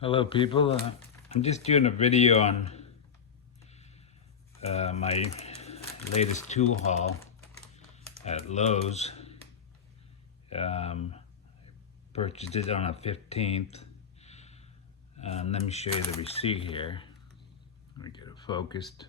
Hello people, I'm just doing a video on my latest tool haul at Lowe's. Purchased it on the 15th. Let me show you the receipt here. Let me get it focused.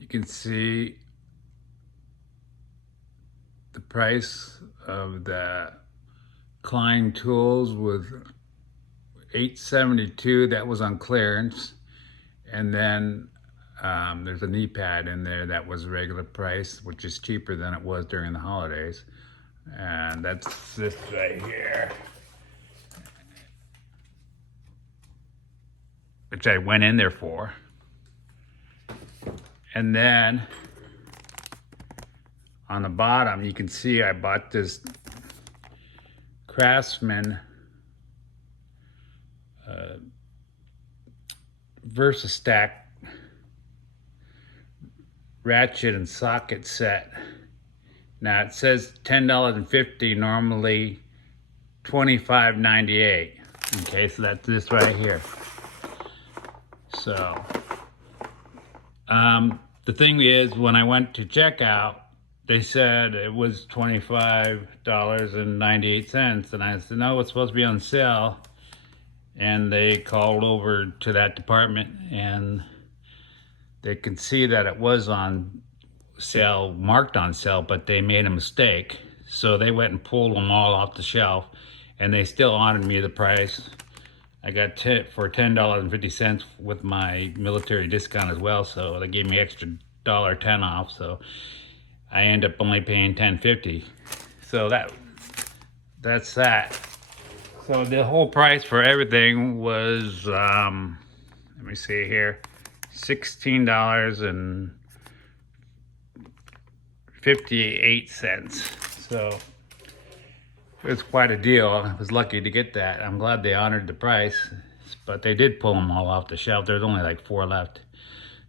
You can see the price of the Klein tools with $8.72. That was on clearance, and then there's a knee pad in there that was regular price, which is cheaper than it was during the holidays, and that's this right here, which I went in there for. And then on the bottom you can see I bought this Craftsman VersaStack ratchet and socket set. Now it says $10.50, normally $25.98. Okay, so that's this right here. So the thing is, when I went to checkout, they said it was $25.98, and I said, no, it's supposed to be on sale. And they called over to that department, and they could see that it was on sale, marked on sale, but they made a mistake. So they went and pulled them all off the shelf, and they still honored me the price. I got for $10.50 with my military discount as well, so they gave me extra $1.10 off. So I end up only paying $10.50. So that's that. So the whole price for everything was, let me see here, $16.58. So it's quite a deal. I was lucky to get that. I'm glad they honored the price, but they did pull them all off the shelf. There's only like 4 left.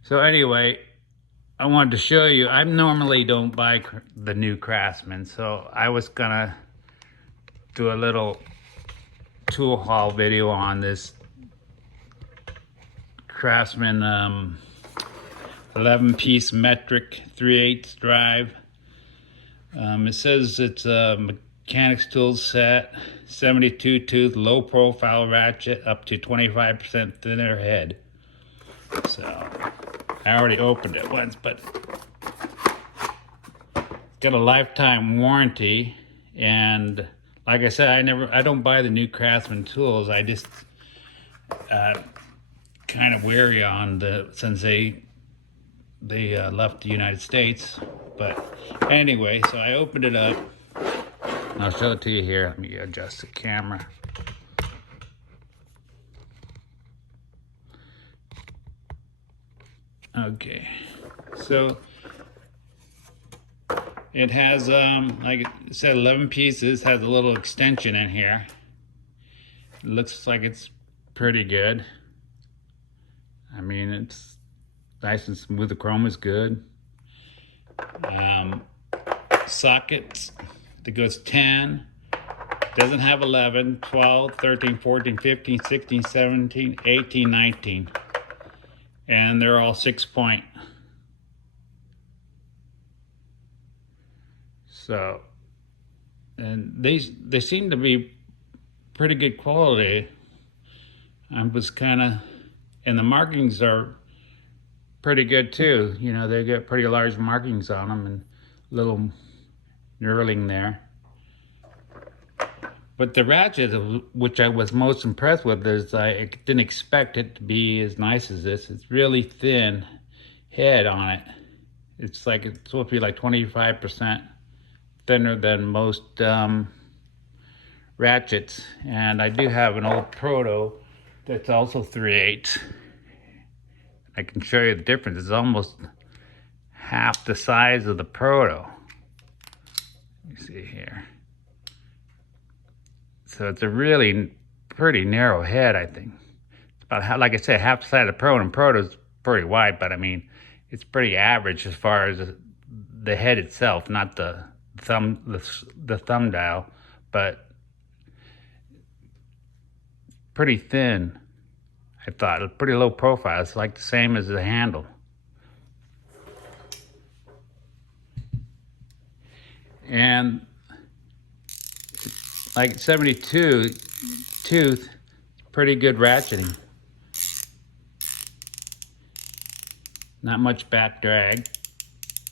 So anyway, I wanted to show you, I normally don't buy the new Craftsman, so I was gonna do a little tool haul video on this Craftsman 11-piece metric 3/8 drive. It says it's a mechanics tools set, 72 tooth, low profile ratchet, up to 25% thinner head. So I already opened it once, but it's got a lifetime warranty. And like I said, I don't buy the new Craftsman tools. I just kind of wary on since they left the United States. But anyway, so I opened it up. I'll show it to you here. Let me adjust the camera. Okay, so it has, like it said, 11 pieces, has a little extension in here. It looks like it's pretty good. I mean, it's nice and smooth. The chrome is good. Sockets, that goes 10. Doesn't have 11, 12, 13, 14, 15, 16, 17, 18, 19. And they're all 6-point. So, and they seem to be pretty good quality. I was kind of, and the markings are pretty good too. You know, they got pretty large markings on them and little knurling there. But the ratchet, which I was most impressed with, is I didn't expect it to be as nice as this. It's really thin head on it. It's like, it's supposed to be like 25% thinner than most ratchets. And I do have an old Proto that's also 3/8. I can show you the difference. It's almost half the size of the Proto. Let me see here. So it's a really pretty narrow head, I think. It's about, like I said, half the size of the Proto, and Proto's pretty wide, but I mean, it's pretty average as far as the head itself, not the thumb dial. But pretty thin. I thought it's pretty low profile. It's like the same as the handle. And like 72 tooth, pretty good ratcheting. Not much back drag.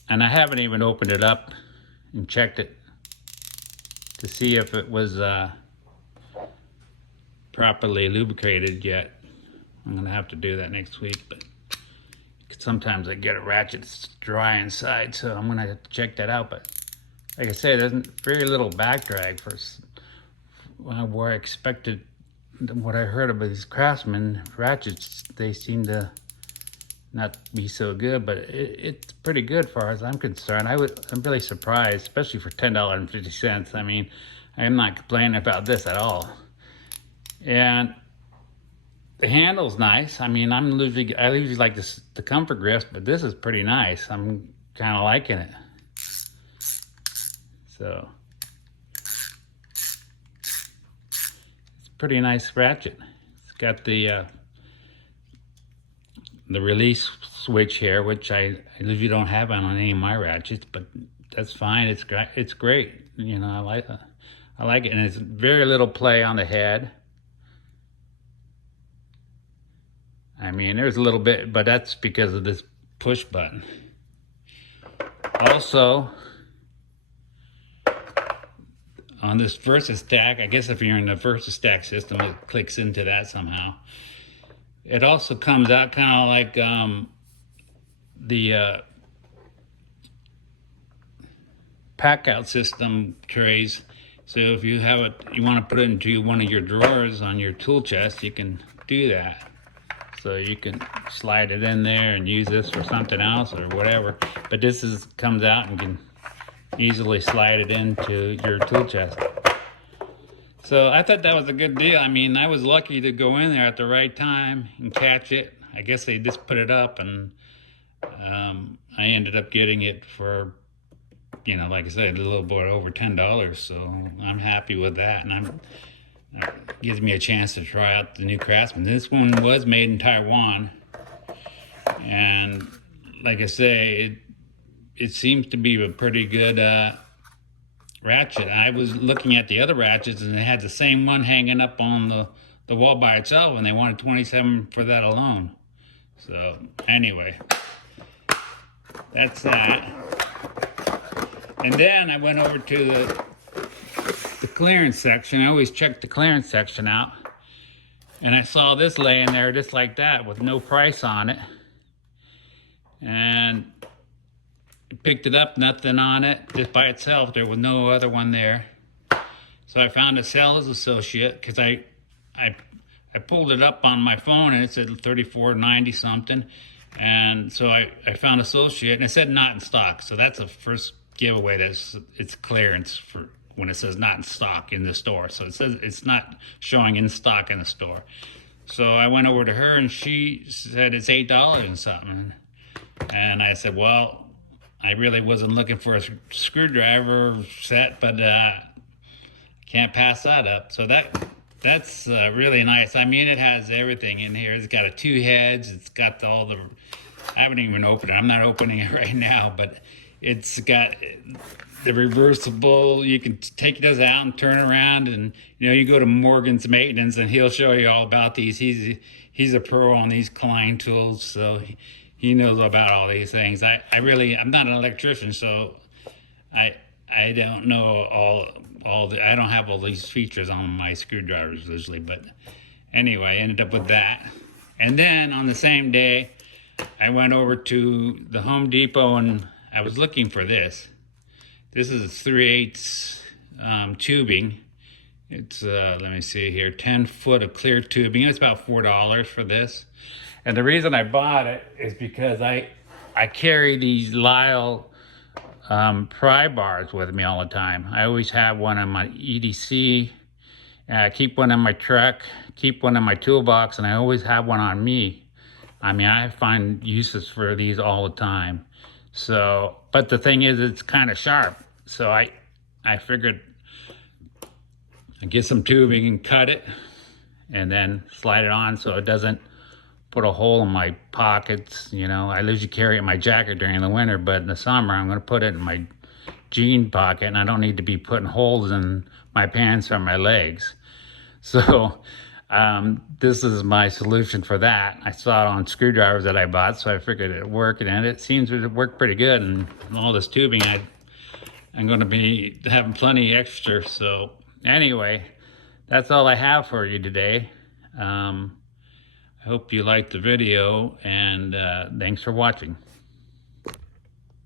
And I haven't even opened it up and checked it to see if it was properly lubricated yet. I'm gonna have to do that next week, but sometimes I get a ratchet that's dry inside, so I'm gonna have to check that out. But like I say, there's very little back drag for where I expected. What I heard about these Craftsman ratchets, they seem to not be so good, but it's pretty good as far as I'm concerned. I'm really surprised, especially for $10.50. I mean, I'm not complaining about this at all. And the handle's nice. I mean, I usually like the comfort grips, but this is pretty nice. I'm kind of liking it. So it's a pretty nice ratchet. It's got the release switch here, which I usually don't have on any of my ratchets, but that's fine. It's great. You know, I like it, and it's very little play on the head. I mean, there's a little bit, but that's because of this push button. Also, on this Versa Stack, I guess if you're in the Versa Stack system, it clicks into that somehow. It also comes out kind of like the pack out system trays. So if you have it, you want to put it into one of your drawers on your tool chest, you can do that. So you can slide it in there and use this for something else or whatever. But this comes out and can easily slide it into your tool chest. So I thought that was a good deal. I mean, I was lucky to go in there at the right time and catch it. I guess they just put it up, and I ended up getting it for, you know, like I said, a little bit over $10. So I'm happy with that, and it gives me a chance to try out the new Craftsman. This one was made in Taiwan, and like I say, it seems to be a pretty good ratchet. I was looking at the other ratchets, and they had the same one hanging up on the wall by itself, and they wanted $27 for that alone. So anyway, that's that. And then I went over to the clearance section. I always check the clearance section out, and I saw this laying there just like that with no price on it, and picked it up, nothing on it, just by itself. There was no other one there. So I found a sales associate, because I pulled it up on my phone and it said $34.90 something, and so I found associate, and it said not in stock. So that's the first giveaway that it's clearance for when it says not in stock in the store. So it says it's not showing in stock in the store. So I went over to her, and she said it's $8 and something, and I said, well, I really wasn't looking for a screwdriver set, but can't pass that up. So that's really nice. I mean, it has everything in here. It's got 2 heads. It's got all the, I haven't even opened it. I'm not opening it right now, but it's got the reversible. You can take those out and turn around, and you know, you go to Morgan's Maintenance and he'll show you all about these. He's a pro on these Klein tools, so he knows about all these things. I'm not an electrician, so I don't know I don't have all these features on my screwdrivers usually, but anyway, I ended up with that. And then on the same day, I went over to the Home Depot, and I was looking for this. This is a 3/8 tubing. It's, let me see here, 10 foot of clear tubing. It's about $4 for this. And the reason I bought it is because I carry these Lisle pry bars with me all the time. I always have one on my EDC, I keep one in my truck, keep one in my toolbox, and I always have one on me. I mean, I find uses for these all the time. So, but the thing is, it's kind of sharp. So I figured I'd get some tubing and cut it and then slide it on so it doesn't put a hole in my pockets. You know, I usually carry it in my jacket during the winter, but in the summer I'm going to put it in my jean pocket, and I don't need to be putting holes in my pants or my legs. So this is my solution for that. I saw it on screwdrivers that I bought, so I figured it'd work, and it seems to work pretty good. And all this tubing, I'm going to be having plenty extra. So anyway, that's all I have for you today. I hope you liked the video, and thanks for watching.